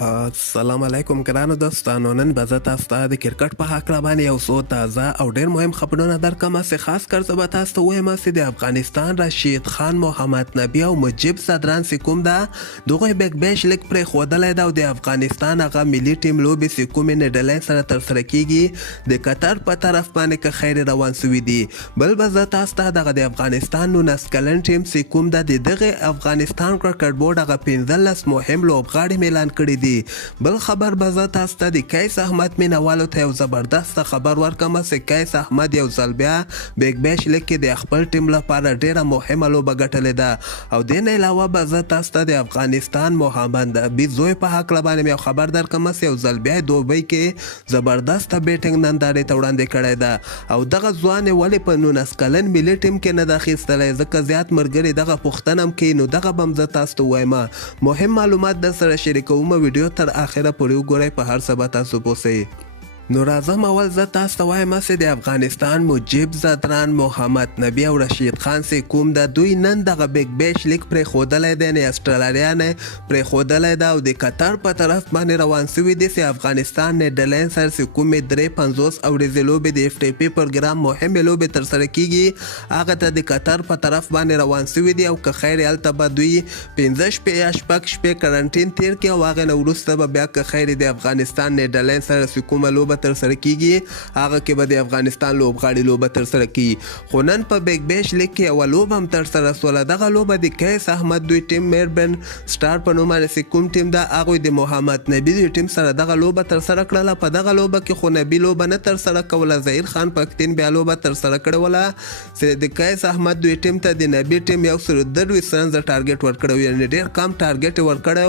السلام علیکم ګرانو دوستانو. نن به زه تاسو ته د کرکټ په هکله باندې یو څو تازه او ډېر مهم خبرونه درکړم. چې خاص کر زه به تاسو ته ووایم چې د افغانستان راشد خان، محمد نبي او مجیب صدران چې کوم ده دغوی بیک بیش لیګ پرېښودلی ده او د افغانستان هغه ملي ټیم لوبې چې کومې نیدرلینډ سره ترسره کیږي د قطر په طرف باندې که خیر روان سوي دي. بل به زه تاسو ته دغه د افغانستان 19 کلن ټیم چې کوم ده د دغه افغانستان کرکټ بورډ هغه 15 مهم لوبغاړي اعلان کړي دي. بل خبر به زه تاسو ته د کیس احمد مینوالو ته یو زبردست خبر ورکړم چې کیس احمد یو ځل بیا بیک بیش لیګ کې د خپل ټیم لپاره ډیره مهمه لوبه ګټلې ده. او دې نه علاوه به زه تاسو ته د افغانستان محمد نبي زوی په هکله باندې یو خبر درکړم چې یو ځل بیا دوبۍ کې زبردست بیټینګ نندارې ته وړاندې کړی ده او دغه ځوان ولې په 19 کلن ملي ټیم کې نه ده اخیستلی، ځکه زیات ملګري دغه پوښتنه هم کوي. نو دغه به هم زه تاسو ته ووایم. مهم معلومات در سره شریکوم. ویډیو تر اخره پورې وګورئ، په هر څه به تاسو پوه سئ. نو راځم اول زه تاسو ته وایم چې د افغانستان مجیب صدران، محمد نبي او رشید خان چې کوم ده دوی نن دغه بیک بیش لیګ پرېښودلی دی، یعنې اسټرالیا نه پرېښودلی ده او د قطر په طرف باندې روان سوي دي چې افغانستان نیدرلینډ سره چې کومې 53 اوريزې لوبې د اف ټي پي پروګرام مهمې لوبې ترسره کیږي هغه ته د قطر په طرف باندې روان سوي دي. او که خیر هلته به دوی 15 شپې یا شپږ شپې کرنټین تیر کړي او هغې نه وروسته به بیا که خیر د افغانستان نیدرلینډ سره چې کومه لوبه ترسره کیږي هغه کې به د افغانستان لوبغاړي لوبه ترسره کیږي. خو نن په بیک بیش لیګ کې یوه لوبه هم ترسره سوله. دغه لوبه د کیس احمد دوی ټیم میربن سټار په نوم باندې چې کوم ټیم ده هغوی د محمد نبي دوی ټیم سره دغه لوبه ترسره کړله. په دغه لوبه کې خو نبي لوبه نه ترسره کوله، ظهیر خان پښتين بیا لوبه ترسره کړې وله چې د کیس احمد دوی ټیم ته د نبي ټیم 123 رنز ټارګټ ورکړی، یعنې ډېر کم ټارګټ یې ورکړی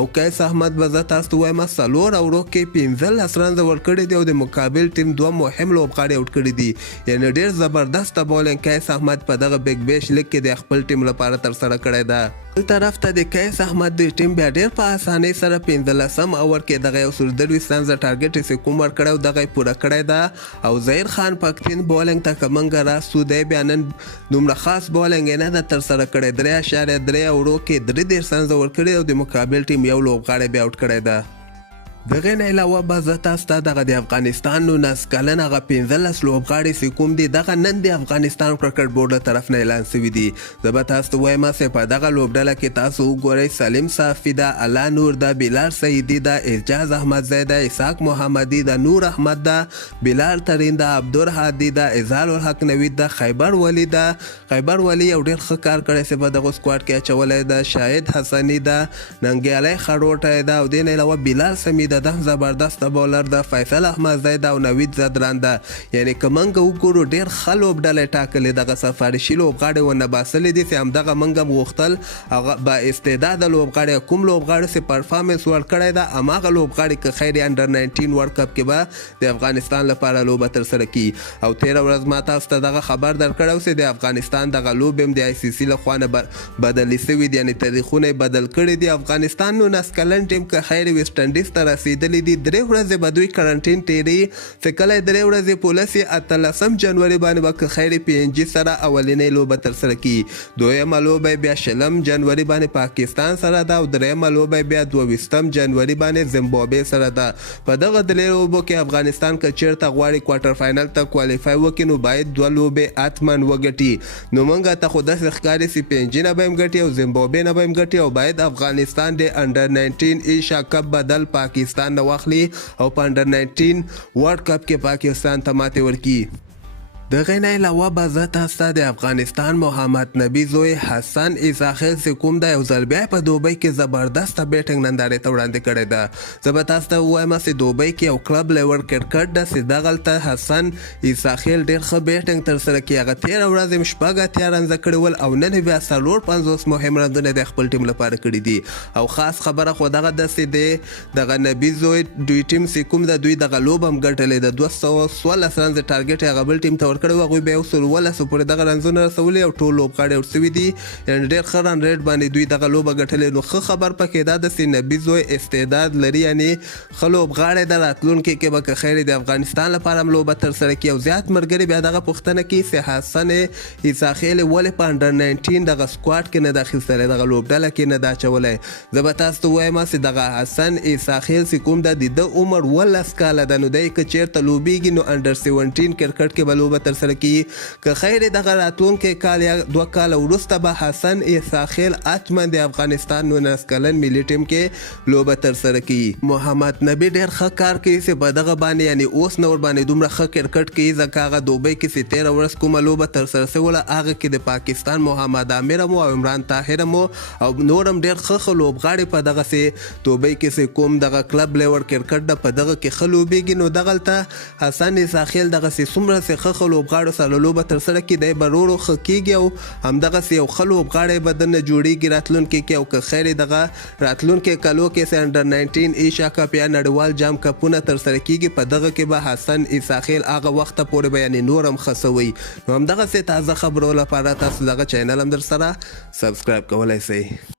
او کیس احمد به زه تاسو ته ووایم 4 اوورو کې 15 رنز ورکړي دي او د مقابل ټیم 2 مهم لوبغاړي آوټ کړي دي. یعنې ډېر زبردست بولینګ کیس احمد په دغه بیک بیش لیګ کې د خپل ټیم لپاره ترسره کړی ده. بل طرف ته د کیس احمد دوی ټیم بیا ډېر په اسانۍ سره 15 اوور کې دغه 123 رنز ټارګټ یې کوم ورکړی او دغه یې پوره کړی ده. او ظهیر خان پښتين بولینګ ته که موږ راسو دی بیا نن دومره خاص بولینګ یې نه ده ترسره کړی. 3.3 اوورو کې 33 رنز ورکړي او د مقابل ټیم یو لوبغاړی بیا آوټ کړی ده. دغه نه علاوه به زه تاسو ته دغه د افغانستان 19 کلن هغه 15 لوبغاړي چې کوم دي دغه نن د افغانستان کرکټ بورډ له طرف نه اعلان سوي دي. زه به تاسو ته وایم چې په دغه لوبډله کې تاسو وګورئ سلیم صافي ده، الله نور ده، بلال سعیدي ده، اعجاز احمدزی ده، اسحاق محمدي ده، نور احمد ده، بلال ترین ده، عبدالهادي ده، اظهار الحق نوید ده، خیبر ولی ده. خیبر ولی یو ډېر ښه کار کړی چې په دغه سکواډ کې اچولی ده. شاهد حسني ده، ننګیالی خروټی ده او دې نه علاوه بلال سمی ده، زبردست بولر ده، فیصل احمدزی ده او نوید صدران ده. یعنې که موږ وګورو ډېر ښه لوبډلې ټاکلې دغه سفارشي لوبغاړي ونه باسلي دي چې همدغه موږ هم غوښتل هغه با استعداده لوبغاړي کوم لوبغاړي چې پرفارمنس ورکړی ده هماغه لوبغاړي که خیر انډر 19 ورلډ کپ کې به د افغانستان لپاره لوبه ترسره کړي. او تېره ورځ ما تاسو ته دغه خبر درکړی چې د افغانستان دغه لوبې هم د آی سی سی له خوا نه بدلې سوي دي، یعنې تاریخونه یې بدل کړي دي. افغانستان 19 کلن ټیم که خیر ویسټ انډیز ته رسېدلي دي. 3 ورځې به دوی کرنټین تېري چې کله 3 ورځې پولیس یې 18 جنوري باندې به که خیر پي ان جي سره اولنۍ لوبه ترسره کړي. دویمه لوبه بیا 20 جنوري باندې پاکستان سره ده او دریمه لوبه بیا 22 جنوري باندې زیمبابوې سره ده. په دغه 3 لوبو کې افغانستان که چېرته غواړي کوارټر فاینل ته کوالیفای وکړي نو باید 2 لوبې حتما وګټي. نو موږ ته خو داسې ښکاري چې پي ان جي نه به هم ګټي او زیمبابوې نه به هم ګټي او باید افغانستان د انډر 19 ایشیا کپ بدل پاکستان نه واخلي او په انډر 19 ورلډ کپ کې پاکستان ته ماتې ورکړي. دغه نه علاوه به زه تاسو ته د افغانستان محمد نبي زوی حسن اساخیل چې کوم ده یو ځل بیا په دوبۍ کې زبردسته بیټینګ نندارې ته وړاندې کړې ده. زه به تاسو ته ووایم چې دوبۍ کې یو کلب لیور کرکټ ده چې دغلته حسن اساخیل ډېر ښه بیټینګ ترسره کړي. هغه تېره ورځ یې 80 رنزه کړي ول او نن بیا 54 مهم رنزونه د خپل ټیم لپاره کړي دي. او خاص خبره خو دغه ده چې د دغه نبي زوی دوی ټیم چې کوم ده دوی دغه لوبه هم ګټلې ده. 216 رنزه ټارګټ یې هغه بل ټیم ته ورکړی و. هغوی بیا 117 پورې دغه رنزونه رسولي او ټول لوبغاړي آوټ سوي دي. یعنې ډېر ښه رن ریټ باندې دوی دغه لوبه ګټلې. نو ښه خبر پکې دا ده چې نبي زوی استعداد لري، یعنې ښه لوبغاړی د راتلونکي کې به که خیر د افغانستان لپاره هم لوبه ترسره کړي. او زیات ملګري بیا دغه پوښتنه کوي چې حسن عیساخیل ولې په انډر 19 دغه سکواډ کې نه ده اخیستلی، دغه لوبډله کې نه ده اچولی. زه به تاسو ته ووایم چې دغه حسن عیساخیل چې کوم ده د ده عمر 18 کاله ده، نو دی که چېرته لوبېږي نو انډر 17 کرکټ کې به لوبه ترسره کیږي. که خیر دغه راتلونکی کال یا 2 کاله وروسته به حسن عیساخیل حتما د افغانستان 19 کلن ملي ټیم کې لوبه ترسره کیږي. محمد نبي ډېر ښه کار کوي چې په دغه باندې یعنې اوس نه ورباندې دومره ښه کرکټ کوي، ځکه هغه دوبۍ کې چې 13 ورځ کومه لوبه ترسره شوله هغه کې د پاکستان محمد عامر هم او عمران طاهر هم او نور هم ډېر ښه لوبغاړي په دغسې دوبۍ کې چې کوم دغه کلب لیور کرکټ ده په دغه کې ښه لوبېږي. نو دغلته حسن عیساخیل دغسې څومره چې ښه لوبغاړو سره لوبه ترسره کړي دی به ورو ښه کېږي او همدغسې یو ښه لوبغاړی به دننه جوړېږي راتلونکي کې. او که خیر دغه راتلونکي کلو کې چې انډر 19 ایشیا کپ یا نړیوال جام کپونه ترسره کېږي په دغه کې به حسن عیساخیل هغه وخته پورې به یعنې نور هم ښه سوی. نو همدغسې تازه خبرو لپاره تاسو دغه چینل هم در سره سبسکرایب کولی شئ.